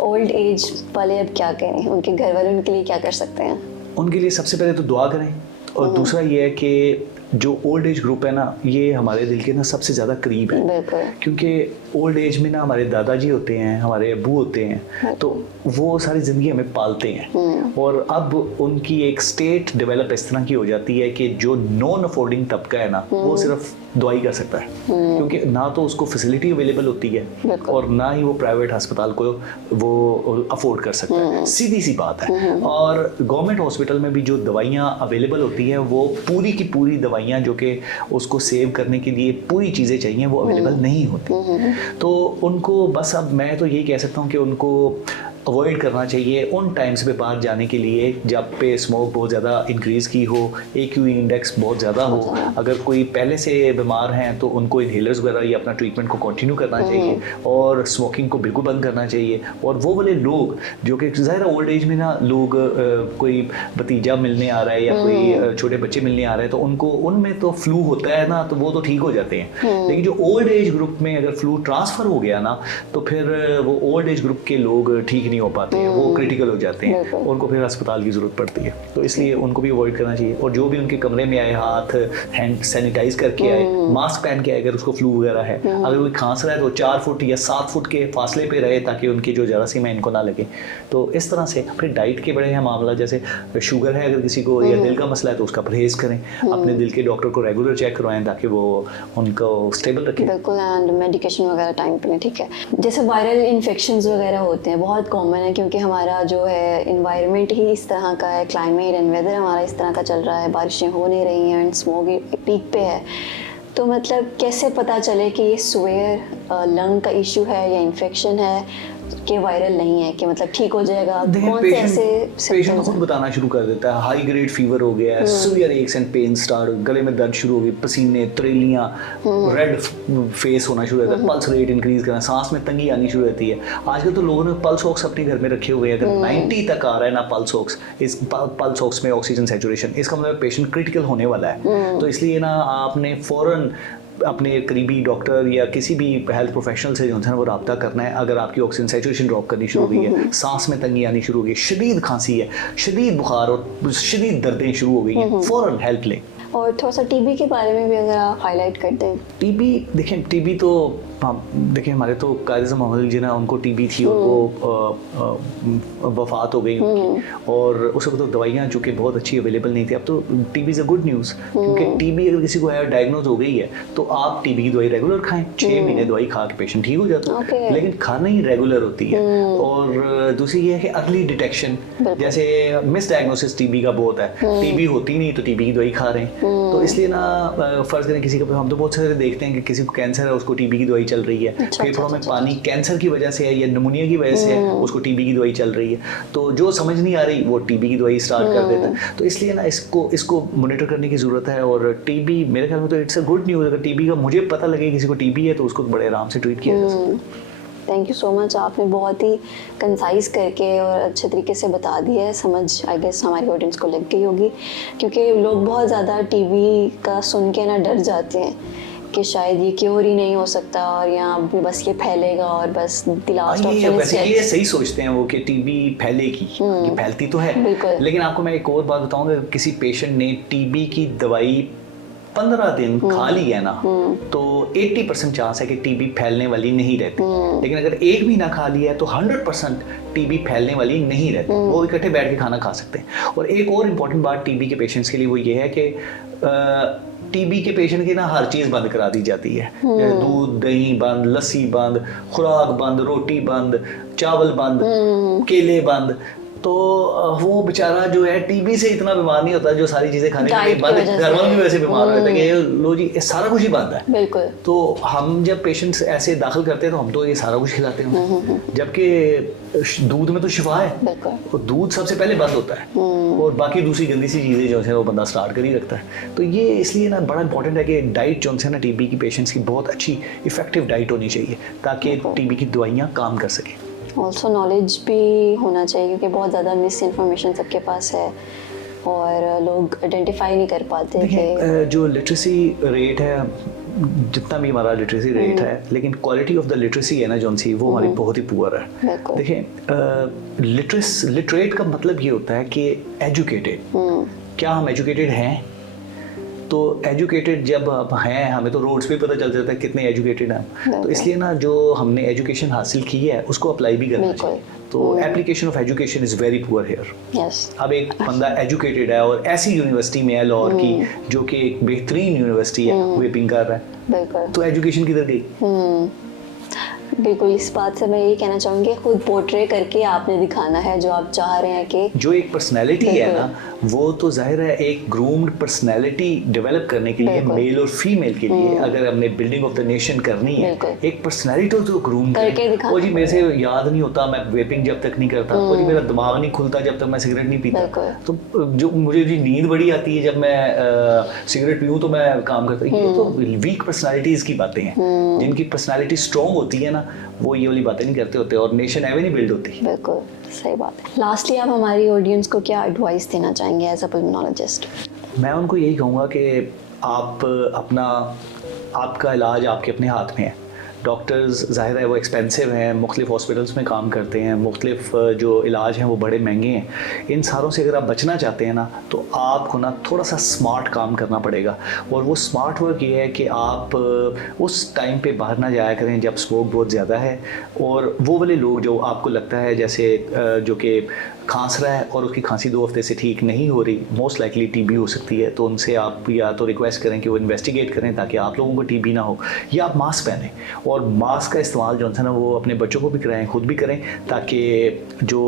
ओल्ड एज वाले अब क्या करें? उनके घर वाले उनके लिए क्या कर सकते हैं? उनके लिए सबसे पहले तो दुआ करें और दूसरा ये है कि जो ओल्ड एज ग्रुप है ना, ये हमारे दिल के ना सबसे ज़्यादा करीब है, क्योंकि ओल्ड एज में ना हमारे दादाजी होते हैं, हमारे अब्बू होते हैं, तो वो सारी ज़िंदगी हमें पालते हैं। और अब उनकी एक स्टेट डेवलप इस तरह की हो जाती है कि जो नॉन अफोर्डिंग तबका है ना, वो सिर्फ दवाई कर सकता है, क्योंकि ना तो उसको फैसिलिटी अवेलेबल होती है और ना ही वो प्राइवेट अस्पताल को वो अफोर्ड कर सकता है। सीधी सी बात है। और गवर्नमेंट हॉस्पिटल में भी जो दवाइयाँ अवेलेबल होती हैं, वो पूरी की पूरी दवाइयाँ जो कि उसको सेव करने के लिए पूरी चीज़ें चाहिए, वो अवेलेबल नहीं होती। तो उनको बस, अब मैं तो यही कह सकता हूँ कि उनको अवॉइड करना चाहिए उन टाइम्स पे बाहर जाने के लिए जब पे स्मोक बहुत ज़्यादा इंक्रीज़ की हो, AQE इंडेक्स बहुत ज़्यादा हो। अगर कोई पहले से बीमार हैं तो उनको इनहेलर्स वगैरह या अपना ट्रीटमेंट को कंटिन्यू करना चाहिए और स्मोकिंग को बिल्कुल बंद करना चाहिए। और वो वाले लोग जो कि ज़ाहिर ओल्ड एज में ना लोग कोई भतीजा मिलने आ रहा है या कोई छोटे बच्चे मिलने आ रहे हैं तो उनको उनमें तो फ्लू होता है ना, तो वो तो ठीक हो जाते हैं। लेकिन जो ओल्ड एज ग्रुप में अगर फ्लू ट्रांसफ़र हो गया ना तो फिर वो ओल्ड एज ग्रुप के लोग ठीक नहीं हो पाते हैं, वो क्रिटिकल हो जाते हैं, उनको फिर अस्पताल की ज़रूरत पड़ती है। तो इसलिए उनको भी अवॉइड करना चाहिए। और जो भी उनके कमरे में आए हाथ हैंड सैनिटाइज करके आए, मास्क पहन के आए अगर उसको फ्लू वगैरह है। अगर कोई खांस रहा है तो 4 फुट या 7 फुट के फासले पे रहे ताकि उनकी जो जरासीम है इनको ना लगे। तो इस तरह से फिर डाइट के बड़े हैं मामला, जैसे शुगर है अगर किसी को या दिल का मसला है तो उसका परहेज़ करें, अपने दिल के डॉक्टर को रेगुलर चेक करवाएं ताकि वो उनको स्टेबल रखें। बिल्कुल, एंड मेडिकेशन वगैरह टाइम पे, ठीक है। जैसे वायरल इन्फेक्शंस वगैरह होते हैं, बहुत कॉमन है क्योंकि हमारा जो है इन्वायरमेंट ही इस तरह का है, क्लाइमेट एंड वेदर हमारा इस तरह का चल रहा है, बारिशें हो नहीं रही हैं एंड स्मोक पीक पे है। तो मतलब कैसे पता चले कि ये स्वेयर लंग का इशू है या इन्फेक्शन है कि वायरल नहीं है, कि मतलब ठीक हो जाएगा? कौन से ऐसे पेशेंट खुद बताना शुरू कर देता है, हाई ग्रेड फीवर हो गया है, severe x and pain start, गले में दर्द शुरू हो गई, पसीने, त्रेलियां, रेड फेस होना शुरू होता है, पल्स रेट इंक्रीज करना, सांस में तंगी आनी शुरू होती है। आजकल तो लोगों ने पल्स ऑक्स अपने घर में रखे हुए हैं, अगर 90 तक आ रहा है ना पल्स ऑक्स, इस पल्स ऑक्स में ऑक्सीजन सैचुरेशन, इसका मतलब पेशेंट क्रिटिकल होने वाला है। तो इसलिए ना आपने फौरन अपने करीबी डॉक्टर या किसी भी हेल्थ प्रोफेशनल से जो है वो रब्ता करना है। अगर आपकी ऑक्सीजन सैचुरेशन ड्रॉप करनी शुरू हो गई है, सांस में तंगी आनी शुरू हो गई, शदीद खांसी है, शदीद बुखार और शदीद दर्दें शुरू हो गई हैं, फ़ौरन हेल्प लें। और थोड़ा सा टीबी के बारे में भी अगर आप हाईलाइट कर दें। टीबी देखें, टीबी तो देखिए हमारे तो कायद मोहम्मद जी ना उनको टीबी थी और वो वफ़ात हो गई उनकी, और उस वक्त तो दवाइयाँ जो कि बहुत अच्छी अवेलेबल नहीं थी। अब तो TB is a good news, क्योंकि टीबी अगर किसी को है डायग्नोज हो गई है तो आप टीबी की दवाई रेगुलर खाएं, 6 महीने दवाई खा के पेशेंट ठीक हो जाता है। लेकिन खाना ही रेगुलर होती है। और दूसरी ये है कि अर्ली डिटेक्शन, जैसे मिस डायग्नोसिस टीबी का बहुत है, टीबी होती नहीं तो टीबी की दवाई खा रहे हैं। तो इसलिए ना फ़र्ज़ करें किसी का, हम तो बहुत सारे देखते हैं कि किसी को कैंसर है उसको टीबी की दवाई चल रही है, फेफड़ों में पानी कैंसर की वजह से है या निमोनिया की वजह से है, उसको टीबी की दवाई चल रही है। तो जो समझ नहीं आ रही वो टीबी की दवाई स्टार्ट कर देता है। तो इसलिए ना इसको मॉनिटर करने की ज़रूरत है। और टीबी मेरे ख्याल में तो इट्स अ गुड न्यूज़, अगर टीबी का मुझे पता लगे किसी को टीबी है तो उसको बड़े आराम से ट्रीट किया जा सकता है। थैंक यू सो मच, आपने बहुत ही कंसाइज करके और अच्छे तरीके से बता दिया है। समझ आई गेस हमारी ऑडियंस को लग गई होगी, क्योंकि लोग बहुत ज़्यादा टीबी का सुन के ना डर जाते हैं कि शायद ये क्योर ही नहीं हो सकता और यहाँ बस ये फैलेगा और बस द लास्ट ऑप्शन है। ये सही सोचते हैं वो कि टीबी फैलेगी, कि फैलती तो है। लेकिन आपको मैं एक और बात बताऊंगा, किसी पेशेंट ने टीबी की दवाई 15 दिन खा ली है ना तो 80% चांस है कि टीबी फैलने वाली नहीं रहती। लेकिन अगर 1 महीना खा लिया है तो 100% टीबी फैलने वाली नहीं रहती। वो इकट्ठे बैठ के खाना खा सकते हैं। और एक और इम्पॉर्टेंट बात टीबी के पेशेंट्स के लिए वो ये है कि टीबी के पेशेंट की ना हर चीज़ बंद करा दी जाती है, दूध दही बंद, लस्सी बंद, खुराक बंद, रोटी बंद, चावल बंद, केले बंद। तो वो बेचारा जो है टीबी से इतना बीमार नहीं होता, जो सारी चीज़ें खाने के लिए बंद, घर वालों की वजह से बीमार हो जाता है कि लो जी सारा कुछ ही बंद है। बिल्कुल। तो हम जब पेशेंट्स ऐसे दाखिल करते हैं तो हम तो ये सारा कुछ खिलाते हैं, जबकि दूध में तो शिफा है, तो दूध सबसे पहले बंद होता है और बाकी दूसरी गंदी सी चीज़ें जो है वो बंदा स्टार्ट कर ही रखता है। तो ये इसलिए ना बड़ा इंपॉर्टेंट है कि डाइट जो है ना टीबी की पेशेंट्स की बहुत अच्छी इफेक्टिव डाइट होनी चाहिए ताकि टीबी की दवाइयाँ काम कर सकें। ऑल्सो नॉलेज भी होना चाहिए, क्योंकि बहुत ज़्यादा मिस इन्फॉर्मेशन सबके पास है और लोग आइडेंटिफाई नहीं कर पाते कि जो लिटरेसी रेट है, जितना भी हमारा लिटरेसी रेट है, लेकिन क्वालिटी ऑफ द लिटरेसी है ना जौन सी, वो हमारी बहुत ही पुअर है। देखिए लिटरेट का मतलब ये होता है कि एजुकेटेड। क्या हम एजुकेटेड हैं? तो एजुकेटेड जब आप हैं, हमें तो रोड्स पे पता चल जाता है कितने एजुकेटेड हैं। तो इसलिए ना जो हमने एजुकेशन हासिल की है उसको अप्लाई भी करना चाहिए। तो application of education is very poor here. अब एक बंदा एजुकेटेड है और ऐसी यूनिवर्सिटी में है लाहौर की जो कि एक बेहतरीन यूनिवर्सिटी है, वेपिंग कर रहा है, तो एजुकेशन किधर गई? बिल्कुल, इस बात से मैं यही कहना चाहूँगी, खुद पोर्ट्रे करके आपने दिखाना है जो आप चाह रहे हैं कि जो एक पर्सनैलिटी है ना वो तो जाहिर है एक ग्रूम्ड पर्सनैलिटी डेवलप करने के लिए, बिल्कुल। मेल और फीमेल के लिए, अगर हमने बिल्डिंग ऑफ द नेशन करनी है, बिल्कुल। एक पर्सनैलिटी तो ग्रूम करके दिखाना। वो जी मेरे से याद नहीं होता, मैं वेपिंग जब तक नहीं करता, वो जी मेरा दिमाग नहीं खुलता जब तक मैं सिगरेट नहीं पीता। बिल्कुल। तो जो मुझे जी नींद बड़ी आती है जब मैं सिगरेट पीऊँ तो मैं काम करता हूँ। ये तो वीक पर्सनैलिटीज़ की बातें हैं। जिनकी पर्सनैलिटी स्ट्रॉन्ग होती है ना, वो ये वाली बातें नहीं करते होते, और नेशन एवे नहीं बिल्ड होती। बिल्कुल सही बात है। लास्टली आप हमारी ऑडियंस को क्या एडवाइस देना चाहेंगे एज अ पल्मोनोलॉजिस्ट? मैं उनको यही कहूँगा कि आपका इलाज आपके अपने हाथ में है। डॉक्टर्स ज़ाहिर है वो एक्सपेंसिव हैं, मुख्तलिफ हॉस्पिटल्स में काम करते हैं, मुख्तलिफ जो इलाज हैं वो बड़े महंगे हैं। इन सारों से अगर आप बचना चाहते हैं ना, तो आपको ना थोड़ा सा स्मार्ट काम करना पड़ेगा। और वो स्मार्ट वर्क ये है कि आप उस टाइम पे बाहर ना जाया करें जब स्मोक बहुत ज़्यादा है। और वो वाले लोग जो आपको लगता है जैसे जो कि खांस रहा है और उसकी खांसी 2 हफ्ते से ठीक नहीं हो रही, मोस्ट लाइकली टीबी हो सकती है, तो उनसे आप या तो रिक्वेस्ट करें कि वो इन्वेस्टिगेट करें ताकि आप लोगों को टीबी ना हो, या आप मास्क पहनें। और मास्क का इस्तेमाल जो है ना वो अपने बच्चों को भी कराएं, खुद भी करें, ताकि जो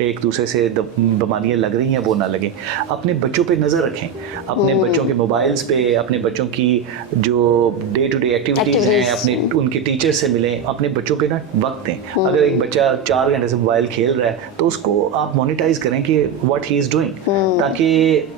एक दूसरे से बीमारियाँ लग रही हैं वो ना लगें। अपने बच्चों पे नज़र रखें, अपने बच्चों के मोबाइल्स पे, अपने बच्चों की जो डे टू डे एक्टिविटीज़ हैं, अपने उनके टीचर से मिलें, अपने बच्चों पे ना वक्त दें। अगर एक बच्चा 4 घंटे से मोबाइल खेल रहा है तो उसको आप मॉनिटाइज करें कि व्हाट ही इज़ डूइंग, ताकि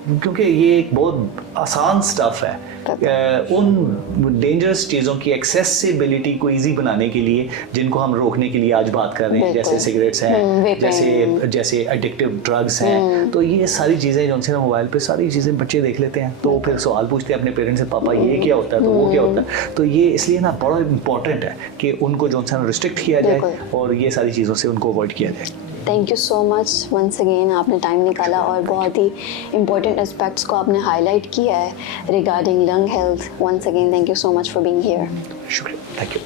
क्योंकि ये एक बहुत आसान स्टफ़ है। उन डेंजरस चीज़ों की एक्सेसिबिलिटी को ईजी बनाने के लिए, जिनको हम रोकने के लिए आज बात कर रहे हैं, जैसे सिगरेट्स हैं, जैसे एडिक्टिव ड्रग्स हैं, तो ये सारी चीज़ें जो उनसे ना मोबाइल पे सारी चीज़ें बच्चे देख लेते हैं, तो फिर सवाल पूछते हैं अपने पेरेंट्स से, पापा ये क्या होता है, तो वो क्या होता है। तो ये इसलिए ना बड़ा इंपॉर्टेंट है कि उनको जो है रिस्ट्रिक्ट किया जाए और ये सारी चीज़ों से उनको अवॉइड किया जाए। Thank you so much once again, आपने टाइम निकाला और बहुत ही इम्पोर्टेंट एस्पेक्ट्स को आपने हाईलाइट किया है regarding lung health. Once again thank you so much for being here. शुक्रिया, थैंक यू।